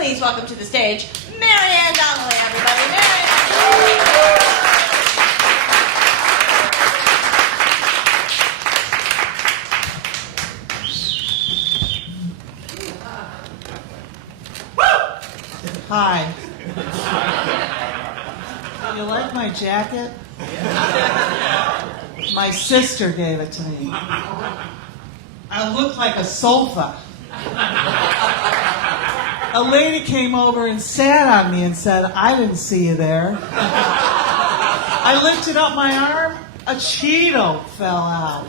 Please welcome to the stage, Maryanne Donnelly, everybody. Maryanne. Hi. You like my jacket? My sister gave it to me. I look like a sofa. A lady came over and sat on me and said, "I didn't see you there." I lifted up my arm, a Cheeto fell out.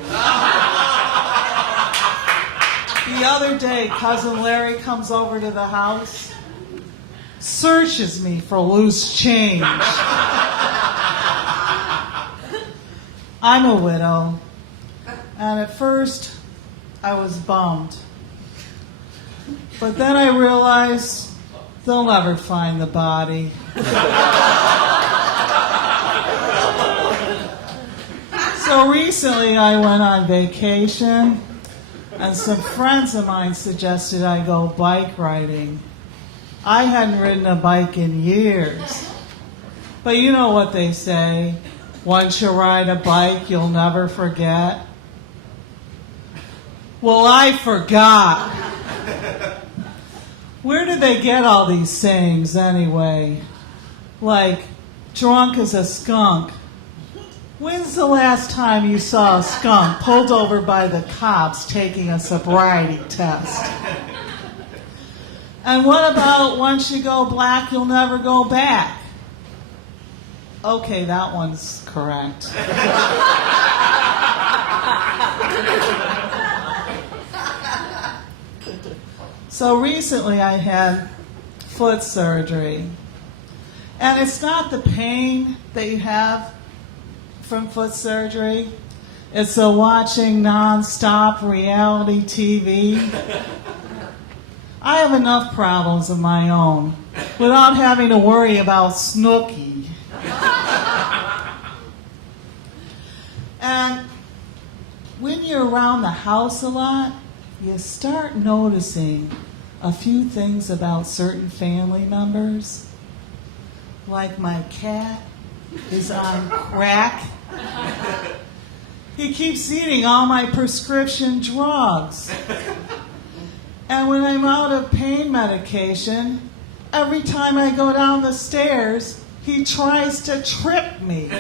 The other day, Cousin Larry comes over to the house, searches me for loose change. I'm a widow, and at first I was bummed. But then I realized they'll never find the body. So recently I went on vacation, and some friends of mine suggested I go bike riding. I hadn't ridden a bike in years. But you know what they say, once you ride a bike, you'll never forget. Well, I forgot. Where did they get all these sayings anyway? Like, drunk as a skunk. When's the last time you saw a skunk pulled over by the cops taking a sobriety test? And what about once you go black, you'll never go back? Okay, that one's correct. So recently I had foot surgery. And it's not the pain that you have from foot surgery. It's the watching non-stop reality TV. I have enough problems of my own without having to worry about Snooki. And when you're around the house a lot, you start noticing a few things about certain family members. Like my cat is on crack. He keeps eating all my prescription drugs. And when I'm out of pain medication, every time I go down the stairs, he tries to trip me.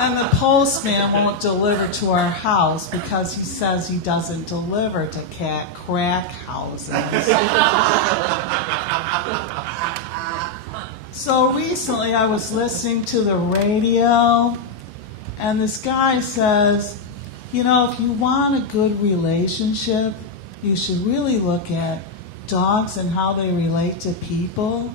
And the postman won't deliver to our house because he says he doesn't deliver to cat crack houses. So recently I was listening to the radio, and this guy says, you know, if you want a good relationship, you should really look at dogs and how they relate to people.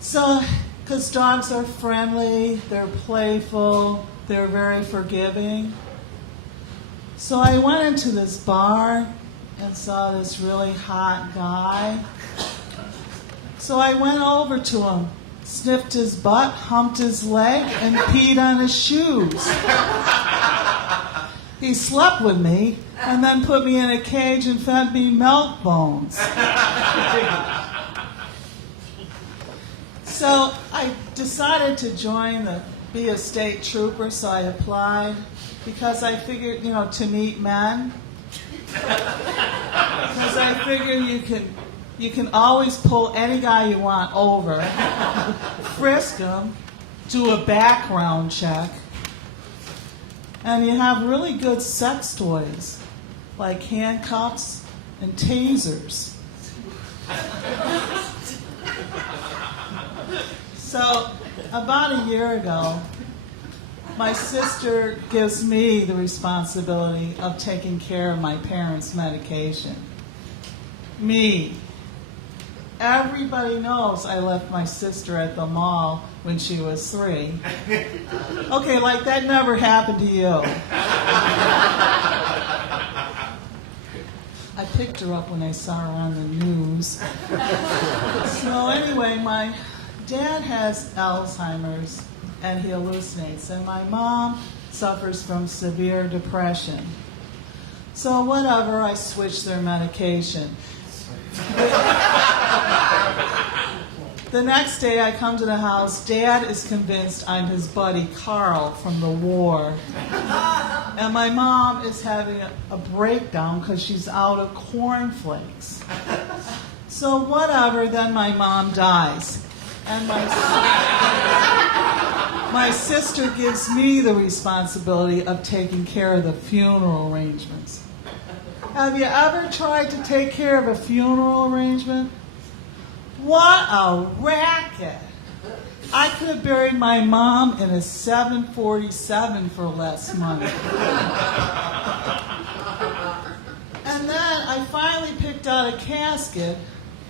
So, because dogs are friendly, they're playful, they're very forgiving. So I went into this bar and saw this really hot guy. So I went over to him, sniffed his butt, humped his leg, and peed on his shoes. He slept with me and then put me in a cage and fed me milk bones. So I decided to be a state trooper, so I applied because I figured, to meet men. Because I figured you can always pull any guy you want over, frisk him, do a background check, and you have really good sex toys, like handcuffs and tasers. So, about a year ago, my sister gives me the responsibility of taking care of my parents' medication. Me. Everybody knows I left my sister at the mall when she was 3. Okay, like that never happened to you. I picked her up when I saw her on the news. So anyway, my dad has Alzheimer's and he hallucinates, and my mom suffers from severe depression. So whatever, I switched their medication. The next day I come to the house, Dad is convinced I'm his buddy Carl from the war. And my mom is having a breakdown because she's out of cornflakes. So whatever, then my mom dies. And my sister gives me the responsibility of taking care of the funeral arrangements. Have you ever tried to take care of a funeral arrangement? What a racket! I could have buried my mom in a 747 for less money. And then I finally picked out a casket,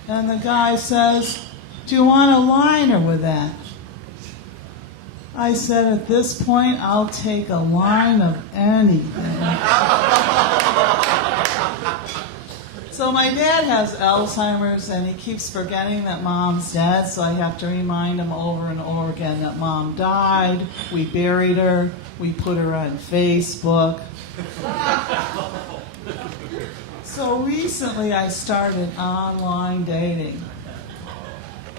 and the guy says, "Do you want a liner with that?" I said, at this point, I'll take a line of anything. So my dad has Alzheimer's, and he keeps forgetting that Mom's dead, so I have to remind him over and over again that Mom died, we buried her, we put her on Facebook. So recently I started online dating.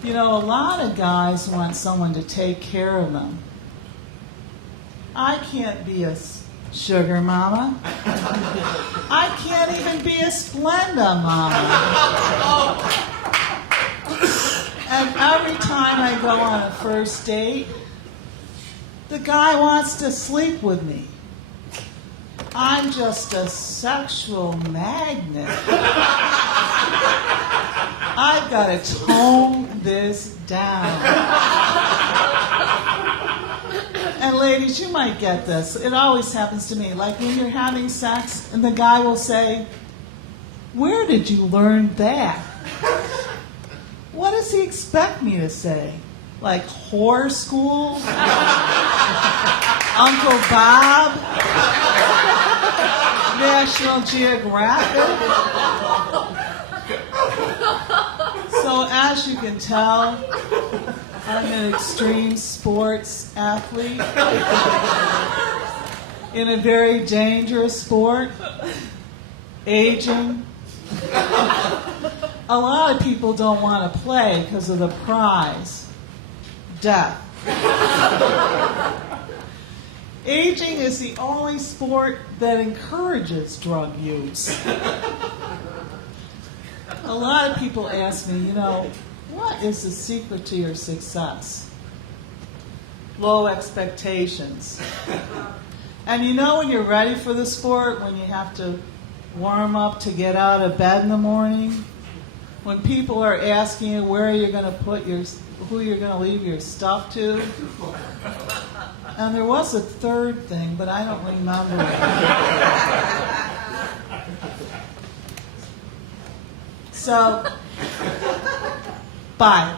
You know, a lot of guys want someone to take care of them. I can't be a sugar mama. I can't even be a Splenda mama. And every time I go on a first date, the guy wants to sleep with me. I'm just a sexual magnet. I've got to tone this down. And ladies, you might get this. It always happens to me. Like when you're having sex and the guy will say, "Where did you learn that?" What does he expect me to say? Like whore school? Uncle Bob? National Geographic? So as you can tell, I'm an extreme sports athlete in a very dangerous sport, aging. A lot of people don't want to play because of the prize, death. Aging is the only sport that encourages drug use. A lot of people ask me, you know, what is the secret to your success? Low expectations. And you know when you're ready for the sport, when you have to warm up to get out of bed in the morning? When people are asking you where you're going to put who you're going to leave your stuff to? And there was a third thing, but I don't remember it. So, bye.